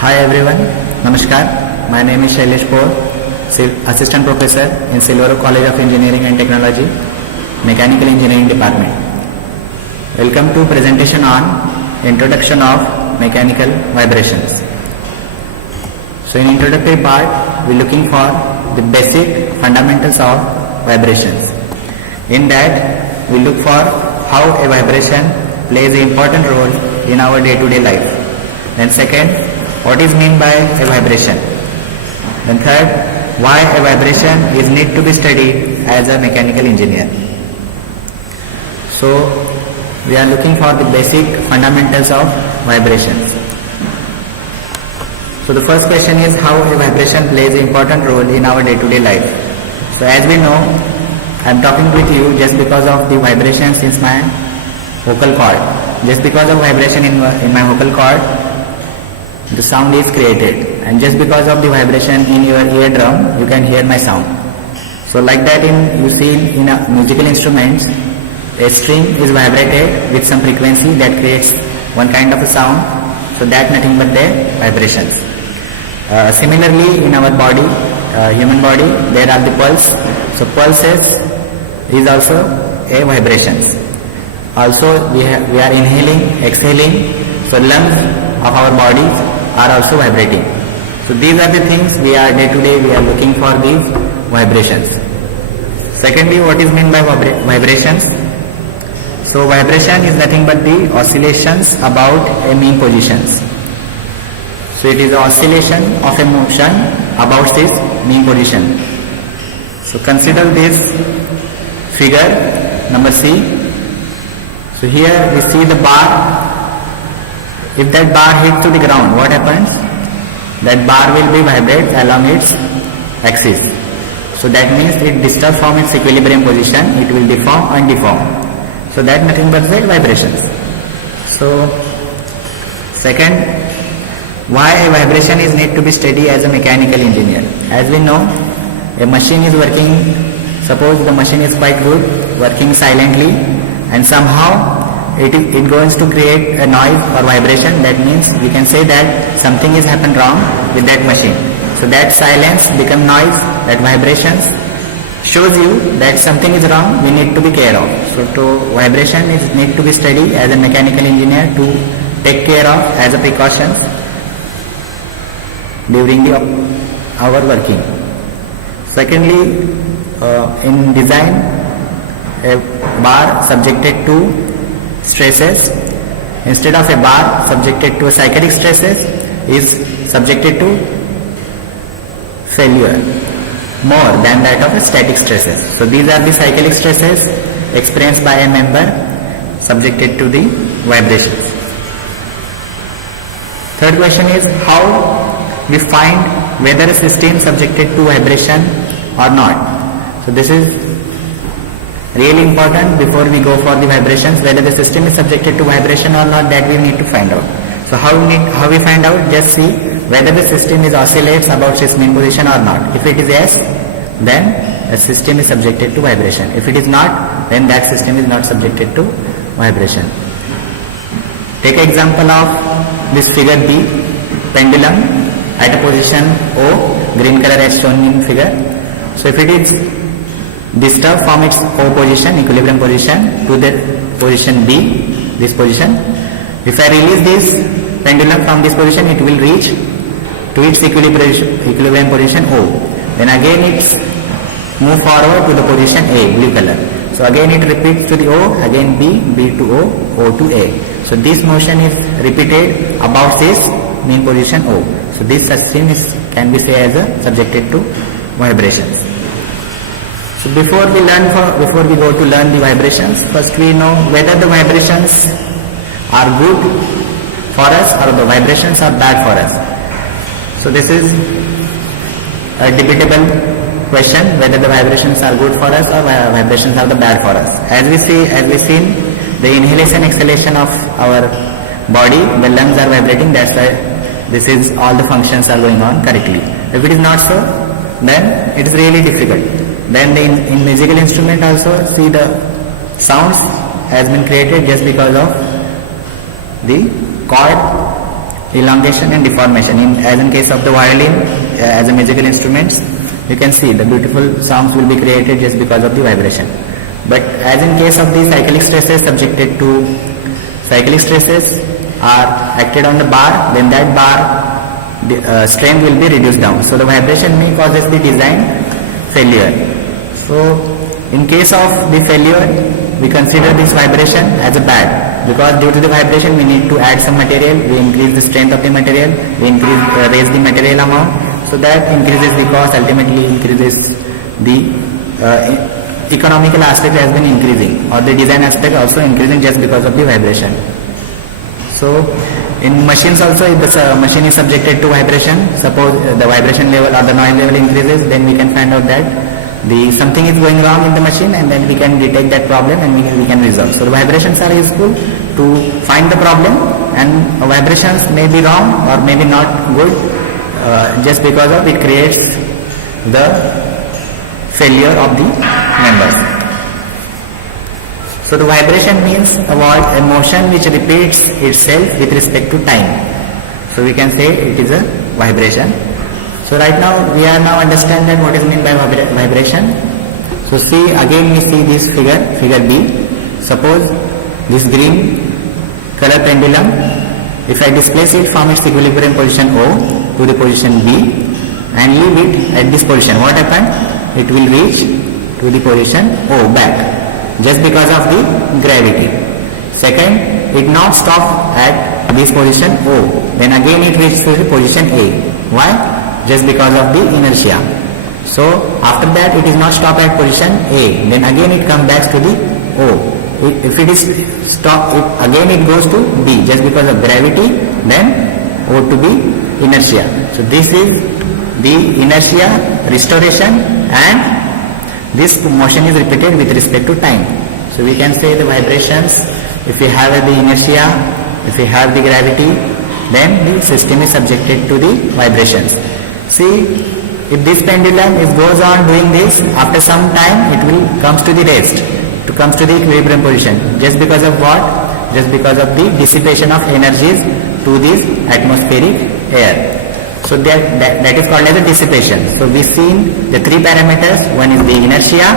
Hi everyone, Namaskar. My name is Shailesh V Pol, Assistant Professor in Silver Oak College of Engineering and Technology, Mechanical Engineering Department. Welcome to presentation on Introduction of Mechanical Vibrations. So in introductory part, we are looking for the basic fundamentals of vibrations. In that, we look for how a vibration plays an important role in our day-to-day life. Then second, what is meant by a vibration. Then third, why a vibration is need to be studied as a mechanical engineer. So we are looking for the basic fundamentals of vibrations. So the first question is how a vibration plays an important role in our day-to-day life. So as we know, I am talking with you just because of the vibrations in my vocal cord. Just because of vibration in my vocal cord, the sound is created, and just because of the vibration in your eardrum, you can hear my sound. So like that, you see in musical instruments, a string is vibrated with some frequency that creates one kind of a sound. So that nothing but the vibrations. Similarly, in our body, human body, there are the pulse. So pulses is also a vibrations. Also, we are inhaling, exhaling. So lungs of our bodies are also vibrating. So these are the things we are day to day we are looking for these vibrations. Secondly, what is meant by vibrations? So vibration is nothing but the oscillations about a mean positions. So it is the oscillation of a motion about this mean position. So consider this figure number C. So here we see the bar. If that bar hits to the ground, what happens? That bar will be vibrate along its axis. So that means it disturbs from its equilibrium position, it will deform and deform. So that nothing but the vibrations. So second, why a vibration is need to be studied as a mechanical engineer. As we know, a machine is working, suppose the machine is quite good, working silently, and somehow it goes to create a noise or vibration. That means we can say that something is happened wrong with that machine. So that silence become noise, that vibrations shows you that something is wrong, we need to be care of. So vibration is need to be studied as a mechanical engineer to take care of as a precautions during our working. Secondly, in design, a bar subjected to stresses, instead of a bar subjected to cyclic stresses, is subjected to failure more than that of a static stresses. So these are the cyclic stresses experienced by a member subjected to the vibrations. Third question is how we find whether a system subjected to vibration or not. So this is really important before we go for the vibrations, whether the system is subjected to vibration or not, that we need to find out. So how we find out? Just see whether the system is oscillates about its mean position or not. If it is yes, then a system is subjected to vibration. If it is not, then that system is not subjected to vibration. Take example of this figure B, pendulum at a position O, green color as shown in figure. So if it is disturbed from its O position, equilibrium position, to the position B, this position. If I release this pendulum from this position, it will reach to its equilibrium position O. Then again it's move forward to the position A, blue color. So again it repeats to the O, again B, B to O, O to A. So this motion is repeated about this mean position O. So this system can be said as a subjected to vibrations. So before we go to learn the vibrations, first we know whether the vibrations are good for us or the vibrations are bad for us. So this is a debatable question, whether the vibrations are good for us or vibrations are the bad for us. As we seen, the inhalation exhalation of our body, the lungs are vibrating. That's why this is all the functions are going on correctly. If it is not so, then it is really difficult. Then in musical instrument also, see the sounds has been created just because of the cord elongation and deformation. As in case of the violin, as a musical instruments, you can see the beautiful sounds will be created just because of the vibration. But as in case of the cyclic stresses are acted on the bar, then that bar strength will be reduced down. So the vibration may causes the design failure. So in case of the failure, we consider this vibration as a bad, because due to the vibration we need to add some material, we increase the strength of the material, we raise the material amount, so that increases the cost, ultimately increases the economical aspect has been increasing, or the design aspect also increasing just because of the vibration. So in machines also, if the machine is subjected to vibration, suppose the vibration level or the noise level increases, then we can find out that something is going wrong in the machine, and then we can detect that problem and we can resolve. So the vibrations are useful to find the problem, and vibrations may be wrong or maybe not good just because of it creates the failure of the members. So the vibration means a motion which repeats itself with respect to time. So we can say it is a vibration. So right now we are understand that what is meant by vibration. So see, again we see this figure B. Suppose this green color pendulum, if I displace it from its equilibrium position O to the position B and leave it at this position, what happened? It will reach to the position O back, just because of the gravity. Second, it not stop at this position O, then again it reaches to the position A. Why? Just because of the inertia. So after that it is not stop at position A, then again it comes back to the O. If it is stop, again it goes to B just because of gravity, then O to B, inertia. So this is the inertia restoration, and this motion is repeated with respect to time. So we can say the vibrations, if we have the inertia, if we have the gravity, then the system is subjected to the vibrations. See, if this pendulum goes on doing this, after some time it will comes to the rest, comes to the equilibrium position. Just because of what? Just because of the dissipation of energies to this atmospheric air. So that is called as a dissipation. So we seen the three parameters. One is the inertia,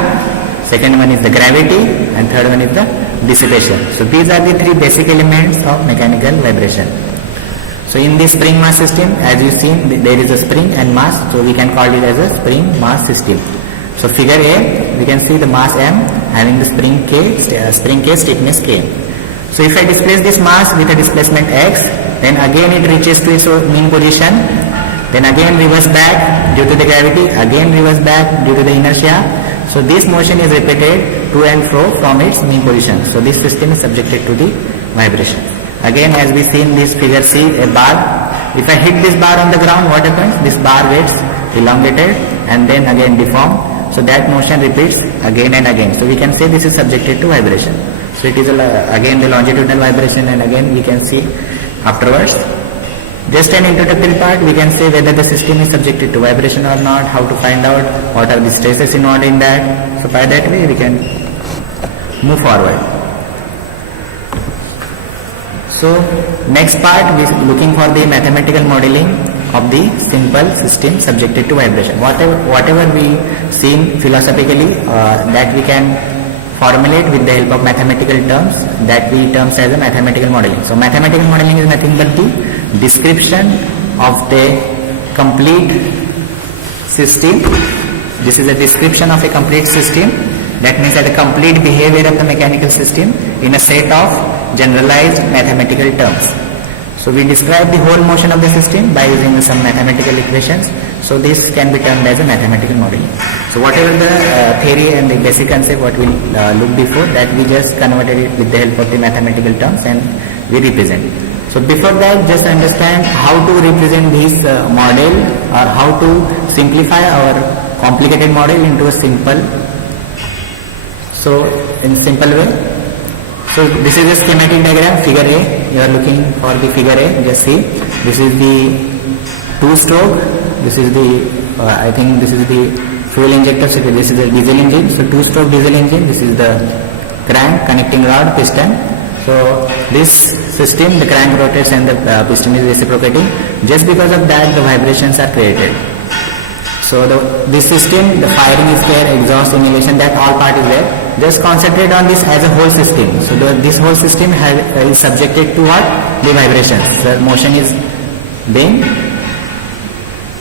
second one is the gravity, and third one is the dissipation. So these are the three basic elements of mechanical vibration. So in the spring mass system, as you seen, there is a spring and mass, so we can call it as a spring mass system. So figure A, we can see the mass M having the spring K, stiffness K. So if I displace this mass with a displacement X, then again it reaches to its mean position, then again reverse back due to the gravity, again reverse back due to the inertia. So this motion is repeated to and fro from its mean position. So this system is subjected to the vibration. Again, as we see in this figure C, a bar. If I hit this bar on the ground, what happens? This bar gets elongated and then again deformed. So that motion repeats again and again. So we can say this is subjected to vibration. So it is again the longitudinal vibration, and again we can see afterwards. Just an introductory part, we can say whether the system is subjected to vibration or not, how to find out, what are the stresses involved in that. So by that way we can move forward. So next part we are looking for the mathematical modeling of the simple system subjected to vibration. Whatever we seen philosophically, that we can formulate with the help of mathematical terms, that we terms as a mathematical modeling. So mathematical modeling is nothing but the description of the complete system. This is a description of a complete system. That means that the complete behavior of the mechanical system in a set of generalized mathematical terms. So we describe the whole motion of the system by using some mathematical equations. So this can be termed as a mathematical modeling. So whatever the theory and the basic concept what we looked before, that we just converted it with the help of the mathematical terms and we represent. So before that, just understand how to represent this model, or how to simplify our complicated model into a simple. So in simple way. So this is a schematic diagram, figure A. You are looking for the figure A. Just see, this is the two-stroke. This is the I think this is the fuel injector. So this is the diesel engine. So two-stroke diesel engine. This is the crank, connecting rod, piston. So this system, the crank rotates and the piston is reciprocating. Just because of that, the vibrations are created. So this system, the firing is there, exhaust, inhalation, that all part is there. Just concentrate on this as a whole system. So this whole system is subjected to what? The vibrations. The motion is being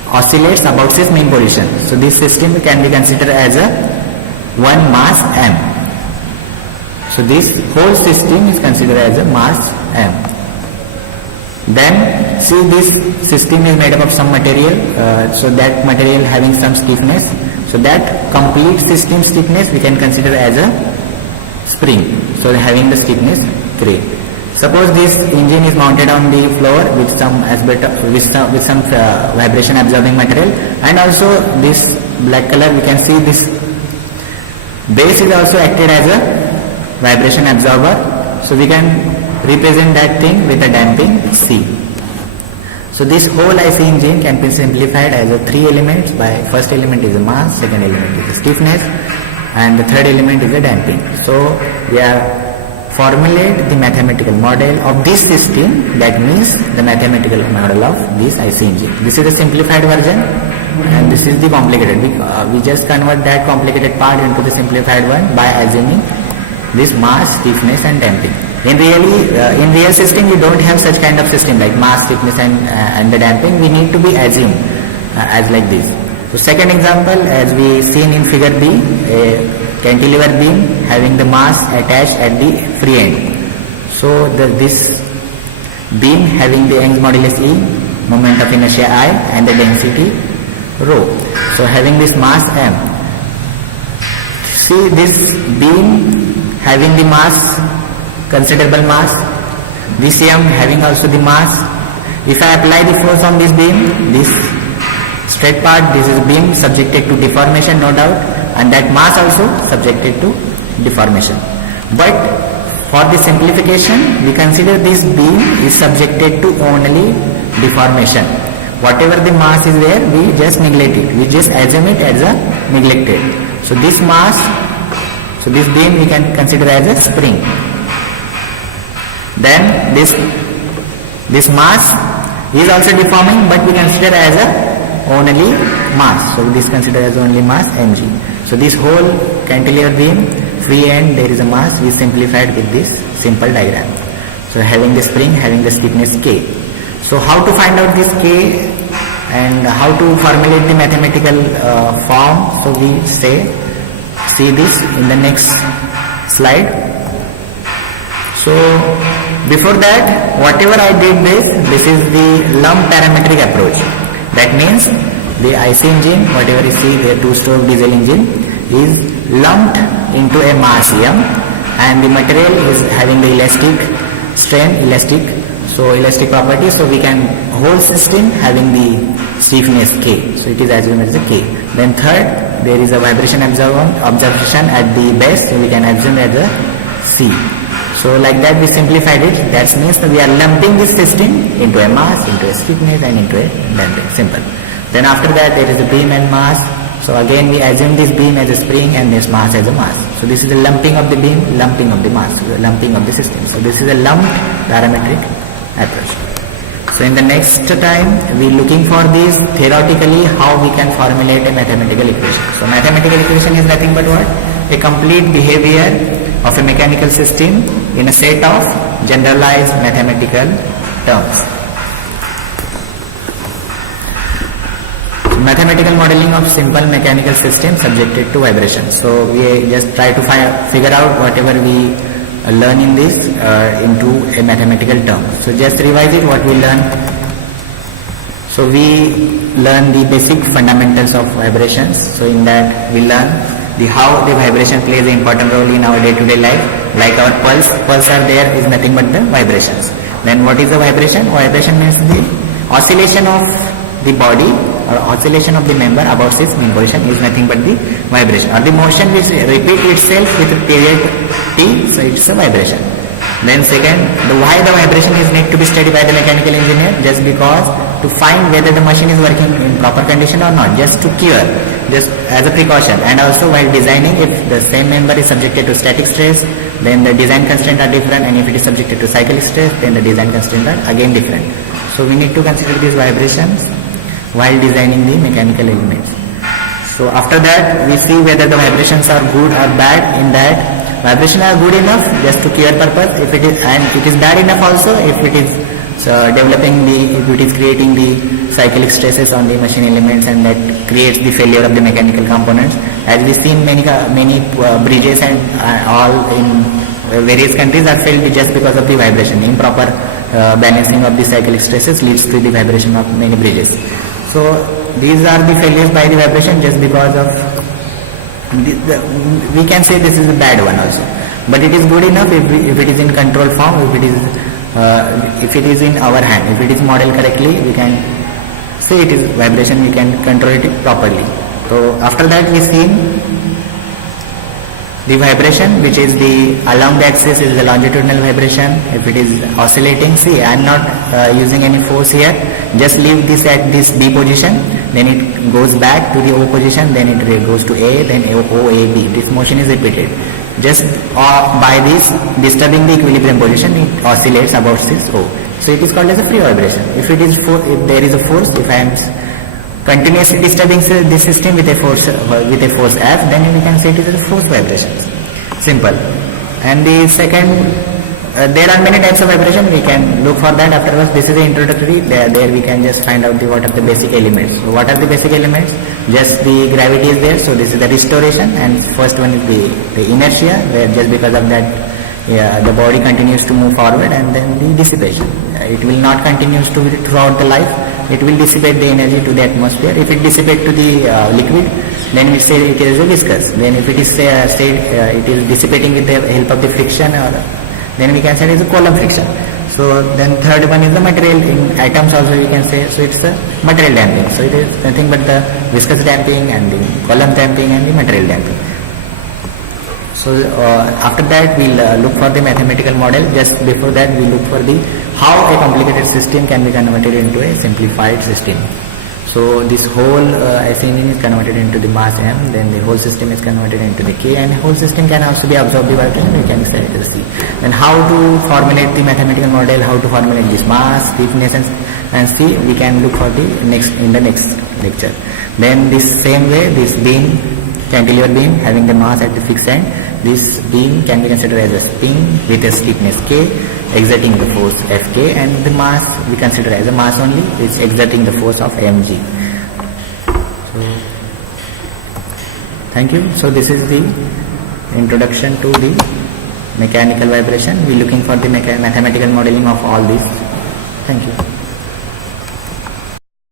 oscillates about its mean position. So this system can be considered as a one mass m. So this whole system is considered as a mass m. Then see, this system is made up of some material, so that material having some stiffness. So that complete system stiffness we can consider as a spring. So having the stiffness K. Suppose this engine is mounted on the floor with some vibration absorbing material, and also this black color we can see this base is also acted as a vibration absorber. So we can represent that thing with a damping C. So this whole IC engine can be simplified as a three elements. By first element is a mass, second element is a stiffness, and the third element is a damping. So we are formulate the mathematical model of this system, that means the mathematical model of this IC engine. This is a simplified version and this is the complicated. We just convert that complicated part into the simplified one by assuming this mass, stiffness and damping. In real system we don't have such kind of system like mass, stiffness and the damping. We need to be assumed as like this. So second example, as we seen in figure B, a cantilever beam having the mass attached at the free end. So this beam having the Young's modulus E, moment of inertia I and the density rho. So having this mass m. See, this beam having the mass, considerable mass, this m having also the mass. If I apply the force on this beam, this straight part, this is beam subjected to deformation, no doubt, and that mass also subjected to deformation. But for the simplification, we consider this beam is subjected to only deformation. Whatever the mass is there, we just neglect it. We just assume it as a neglected. So this mass, so this beam we can consider as a spring. Then this mass is also deforming, but we consider as a only mass. So this considered as only mass mg. So this whole cantilever beam, free end, there is a mass. We simplified with this simple diagram. So having the spring, having the stiffness K. So how to find out this K and how to formulate the mathematical form? So we see this in the next slide. So before that, whatever I did this is the lump parametric approach. That means the IC engine, whatever you see, the two-stroke diesel engine is lumped into a mass M, and the material is having the elastic strain, so elastic property. So we can whole system having the stiffness K. So it is assumed as a K. Then third, there is a vibration observation at the base, so we can assume as a C. So like that we simplified it. That means that we are lumping this system into a mass, into a stiffness and into a damping. Simple. Then after that there is a beam and mass. So again we assume this beam as a spring and this mass as a mass. So this is the lumping of the beam, lumping of the mass, lumping of the system. So this is a lumped parametric approach. So in the next time we are looking for this theoretically how we can formulate a mathematical equation. So mathematical equation is nothing but what? A complete behavior of a mechanical system in a set of generalized mathematical terms. So mathematical modeling of simple mechanical system subjected to vibration. So we just try to figure out whatever we learn in this into a mathematical term. So just revise it what we learn. So we learn the basic fundamentals of vibrations. So in that we learn how the vibration plays an important role in our day-to-day life. Like our pulse are there is nothing but the vibrations. Then what is the vibration? Vibration means the oscillation of the body or oscillation of the member about its mean position is nothing but the vibration, or the motion which repeat itself with a period t. So it's a vibration. Then second, why the vibration is need to be studied by the mechanical engineer? Just because to find whether the machine is working in proper condition or not, just to cure, just as a precaution. And also while designing, if the same member is subjected to static stress, then the design constraints are different, and if it is subjected to cyclic stress, then the design constraints are again different. So we need to consider these vibrations while designing the mechanical elements. So after that, we see whether the vibrations are good or bad. In that, vibrations are good enough just to cure purpose. If it is, and it is bad enough also if it is if it is creating the cyclic stresses on the machine elements, and that creates the failure of the mechanical components. As we see, many bridges and all in various countries are failed just because of the vibration. Improper balancing of the cyclic stresses leads to the vibration of many bridges. So these are the failures by the vibration just because of we can say this is a bad one also, but it is good enough if it is in controlled form, if it is in our hand, if it is modeled correctly, we can say it is vibration, we can control it properly. So after that, we see the vibration, which is the along the axis is the longitudinal vibration. If it is oscillating, see, I am not using any force here, just leave this at this B position, then it goes back to the O position, then it goes to A, then O, A, B. This motion is repeated. Just by this disturbing the equilibrium position, it oscillates about this O. So it is called as a free vibration. If it is if there is a force, if I am continuously disturbing this system with a force F, then we can say it is a force vibrations. Simple. And the second, there are many types of vibration. We can look for that afterwards. This is the introductory. There we can just find out what are the basic elements. So what are the basic elements? Just the gravity is there. So this is the restoration, and first one is the inertia, where just because of that the body continues to move forward, and then the dissipation. It will not continue throughout the life. It will dissipate the energy to the atmosphere. If it dissipates to the liquid, then we say it is a viscous. Then if it is it is dissipating with the help of the friction, then we can say it is a column friction. So then third one is the material. In atoms also we can say, so it's the material damping. So it is nothing but the viscous damping and the column damping and the material damping. So after that we'll look for the mathematical model. Just before that we look for the how a complicated system can be converted into a simplified system. So this whole SI engine is converted into the mass M, then the whole system is converted into the K, and the whole system can also be absorbed the vibration, we can say it is C. Then how to formulate the mathematical model, how to formulate this mass, stiffness and C, we can look for in the next lecture. Then this same way, this beam, cantilever beam having the mass at the fixed end, this beam can be considered as a spin with a stiffness K, exerting the force Fk, and the mass we consider as a mass only, which is exerting the force of mg. So thank you. So this is the introduction to the mechanical vibration. We are looking for the mathematical modeling of all these. Thank you.